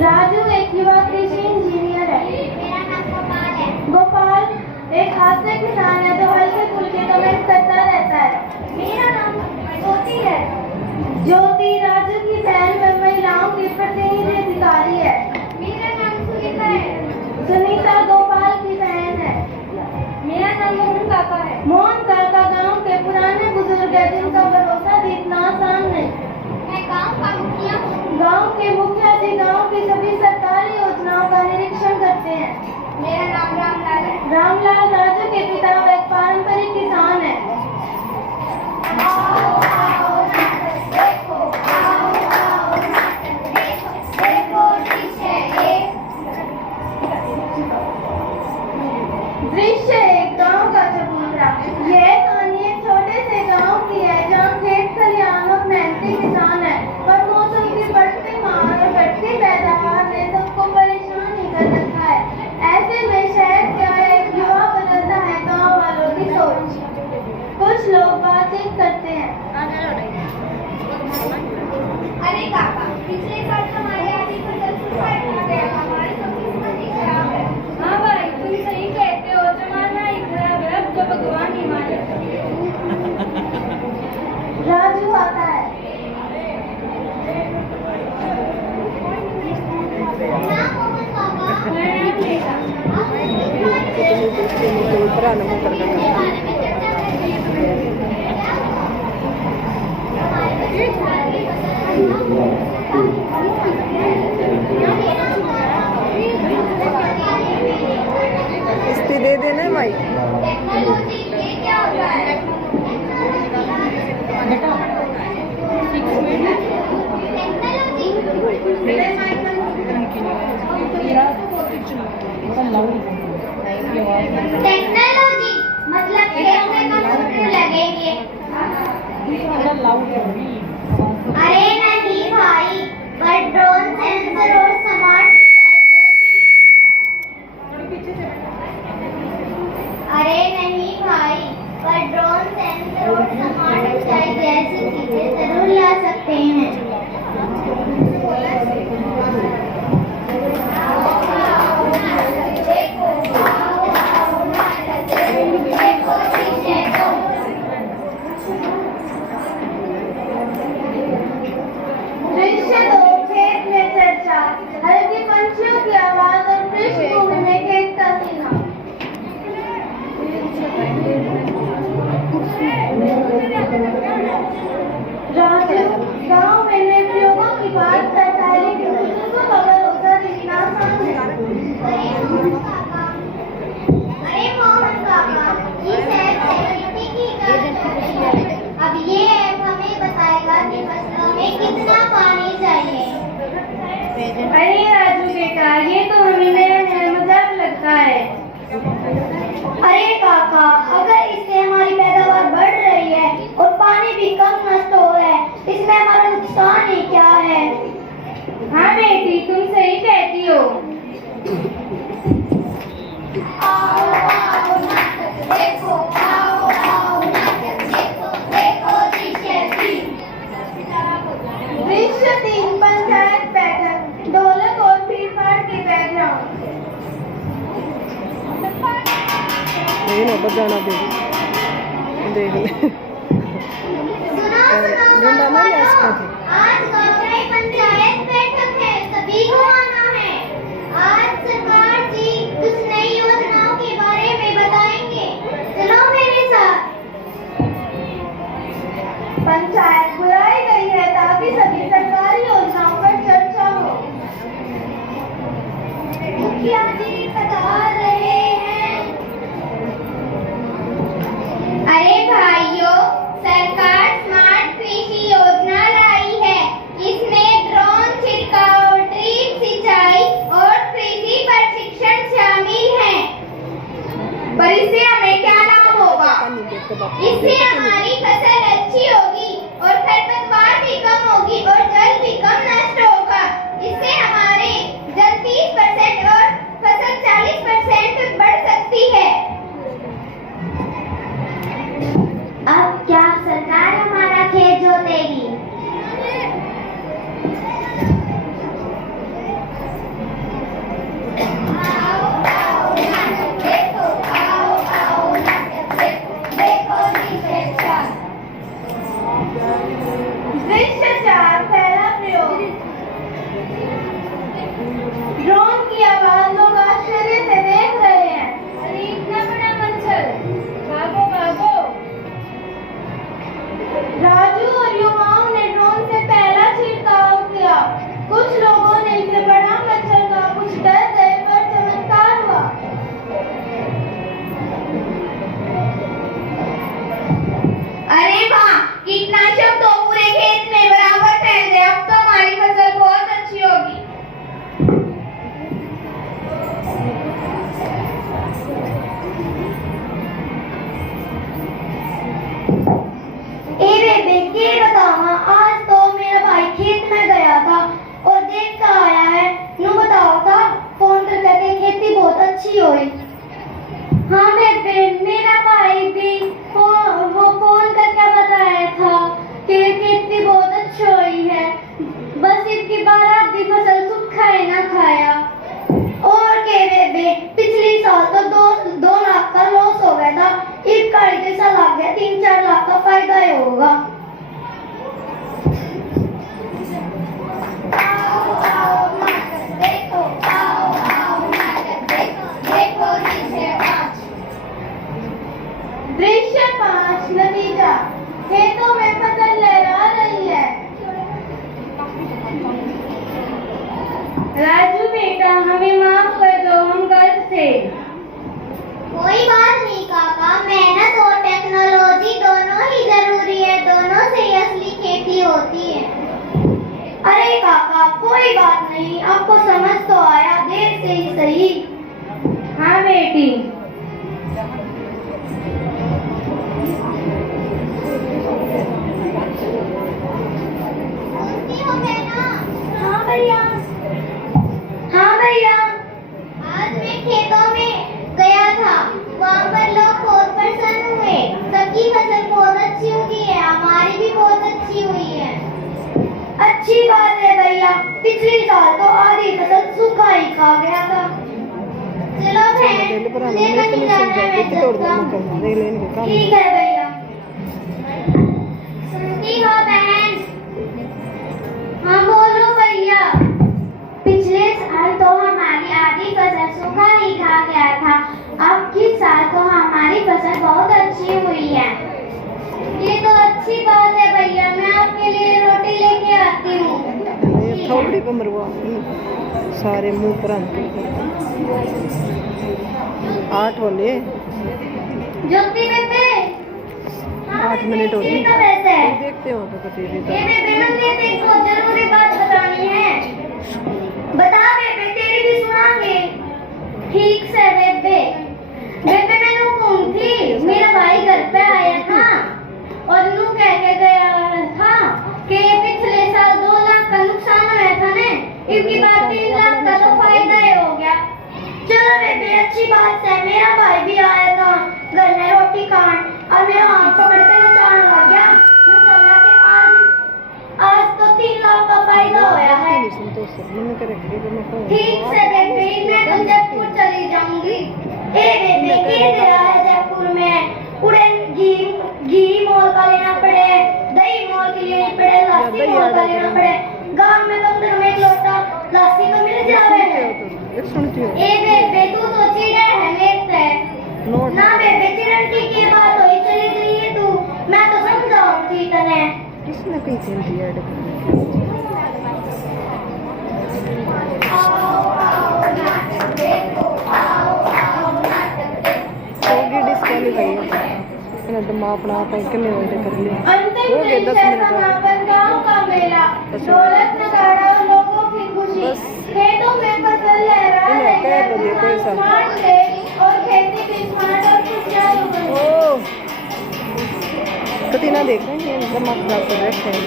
राजू एक युवा कृषि इंजीनियर है। मेरा नाम गोपाल है। गोपाल एक हाथ से किसान है जो हल्के फुल्के कमेंट करता रहता है। मेरा नाम ज्योति है। ज्योति राजू की बहन में महिलाओं की प्रतिनिधि अधिकारी है। मेरा नाम सुनीता है। सुनीता गोपाल की बहन है। मेरा नाम मोहन काका है। मोहन काका गांव के पुराने बुजुर्ग है जिनका भरोसा जीतना आसान नहीं। मैं गांव का मुखिया हूँ। गांव के मुखिया जी गांव की सभी सरकारी योजनाओं का निरीक्षण करते हैं। मेरा नाम रामलाल है। रामलाल राजू के पिता एक पारंपरिक किसान है। दृश्य एक गांव का चबूतरा। यह कहानी एक छोटे से गांव की है जहाँ खेत खलिहानों मेहनती किसान है और मौसम की बढ़ती मांग और घटती पैदावार ने सबको परेशान ही कर रखा है। ऐसे में शहर क्या एक युवा बदलता है गांव वालों की सोच। कुछ लोग बातचीत करते हैं। अरे काका, पिछले साल हमारे आधी फसल सुखाड़ गया। हमारी तो किस्मत ही खराब है। हाँ भाई तुम सही कहते हो, जमाना ही खराब है, अब तो भगवान ही माने। राजू आता है। ना मोहन काका, किस्ती दे देना भाई। टेक्नोलॉजी ये क्या होता है? टेक्नोलॉजी मतलब खेत में कंप्यूटर लगेंगे। अरे नहीं भाई, पर ड्रोन सेंसर और स्मार्ट अरे नहीं भाई, पर ड्रोन सेंसर और स्मार्ट ऊंचाई जैसी चीजें जरूर ला सकते हैं। दृश्य दो खेत में चर्चा। हल्की पंछियों की आवाज और पृष्ठभूमि में खेत का सीना। राजू गांव में नए प्रयोगों की बात करता है लेकिन बुजुर्गों का भरोसा जीतना आसान है। अरे मोहन काका, ये शहर से मिट्टी की जांच है। अब ये ऐप हमें बताएगा कि फसलों में कितना पानी चाहिए। अरे राजू बेटा, ये तो हमें नया नया मजाक लगता है। अरे काका, अगर इससे हमारी पैदावार बढ़ रही है और पानी भी कम नष्ट हो रहा है, इसमें हमारा नुकसान ही क्या है? हाँ बेटी, तुम सही कहती हो। आओ आओ नाटक देखो, आओ आओ नाटक देखो, देखो दृश्य तीन। दृश्य 3 पंचायत बैठक। ढोलक और भीड़-भाड़ के बैकग्राउंड। बजाना दे देख ले। सुनो सुनो डंडा मार ले इसका। आज गांव में पंचायत बैठक है, सभी को आना है। आज सरकार जी कुछ नई योजनाओं के बारे में बताएंगे, चलो मेरे साथ। पंचायत बुलाई गई है ताकि सभी सरकारी योजनाओं पर चर्चा हो। मुखिया जी बता रहे हैं। अरे भाइयों, सरकार स्मार्ट कृषि योजना लाई है। इसमें ड्रोन छिड़काव, ड्रिप सिंचाई और कृषि प्रशिक्षण शामिल है। पर इससे हमें क्या लाभ होगा? इससे हमारी फसल अच्छी होगी और खरपतवार भी कम होगी और जल भी कम नष्ट होगा। इससे हमारे जल 30% और फसल खाए ना खाया। और के बेबे पिछली साल तो 2 लाख का लॉस हो गया था। इस गाड़ी के साथ लग गया 3-4 लाख का फायदा ही होगा। आओ आओ नाटक देखो, आओ आओ नाटक देखो, देखो दृश्य 5। दृश्य 5 नतीजा। खेतों में फसल लहरा रही है। राजू बेटा हमें माफ कर दो, हम गलत थे। कोई बात नहीं काका, मेहनत और टेक्नोलॉजी दोनों ही जरूरी है, दोनों से ही असली खेती होती है। अरे काका कोई बात नहीं, आपको समझ तो आया, देर से ही सही। हाँ बेटी। सुनती हो बहना? हाँ भैया। हाँ भैया। आज मैं खेतों में गया था, वहाँ पर लोग बहुत प्रसन्न हुए। सबकी फसल बहुत अच्छी हुई है, हमारी भी बहुत अच्छी हुई है। अच्छी बात है भैया, पिछली साल तो आधी फसल सूखा ही खा गया था। चलो बहन, मुझे कहीं जाना है, मैं चलता हूँ। ठीक है भैया। सुनती हो बहन? हाँ बोलो भैया। पिछले साल तो हमारी आधी फसल सूखा ही खा गया था, अब किस साल तो हमारी फसल बहुत अच्छी हुई है। ये तो अच्छी बात है भैया, मैं आपके लिए रोटी लेके आती हूँ। थोड़ी को मरवा सारे मुंह पर 8 वाले ज्योति बेबे 8 मिनट हो गए। वैसे देखते हो तो कभी भी ये बेबे मुझे एक बहुत जरूरी बात बतानी है। बता बेबे, तेरी भी सुनांगे। ठीक से बेबे। बेबे मैं नू कौन थी, मेरा भाई घर पे आया था और नू कह के गया था कि पिछले साल 2 लाख का नुकसान हुआ था ने, इसकी बात 3 लाख का तो फायदा ही हो गया। चलो बेबे अच्छी बात है, मेरा भाई भी आया था घर में रोटी खान और मेरा हाथ पकड़ के नचाने लग गया। मैं बोला कि आज तो 3 लाख का फायदा होया है। ठीक से बेबे, मैं तो जयपुर चली जाऊंगी। ए बेबे किधर आया जयपुर में? पूरे घी मोल का लेना पड़े, दही मोल के लेनी पड़े, लस्सी मोल का लेना पड़े। गांव में कम से कम 1 लोटा लस्सी तो मिल जावे है। ए बेबे तू तो चिड़े है मेरे। ना बेबे चिड़न की बात होई, चली जाइए तू, मैं तो समझाऊंगी तने। किसने कहीं खेल दिया अपना कितने बजे कर लिया अंतिम हो गए 10 मिनट समापन गांव का मेला, ढोलक नगाड़ा और लोगों की खुशी। बस। खेतों में फसल लहरा रही है, तो देखो ऐसा। स्मार्ट थे और खेती भी स्मार्ट और खुशहाल हो गई। ओ कति ना देख रहे हैं, दिमाग खराब कर रहे हैं।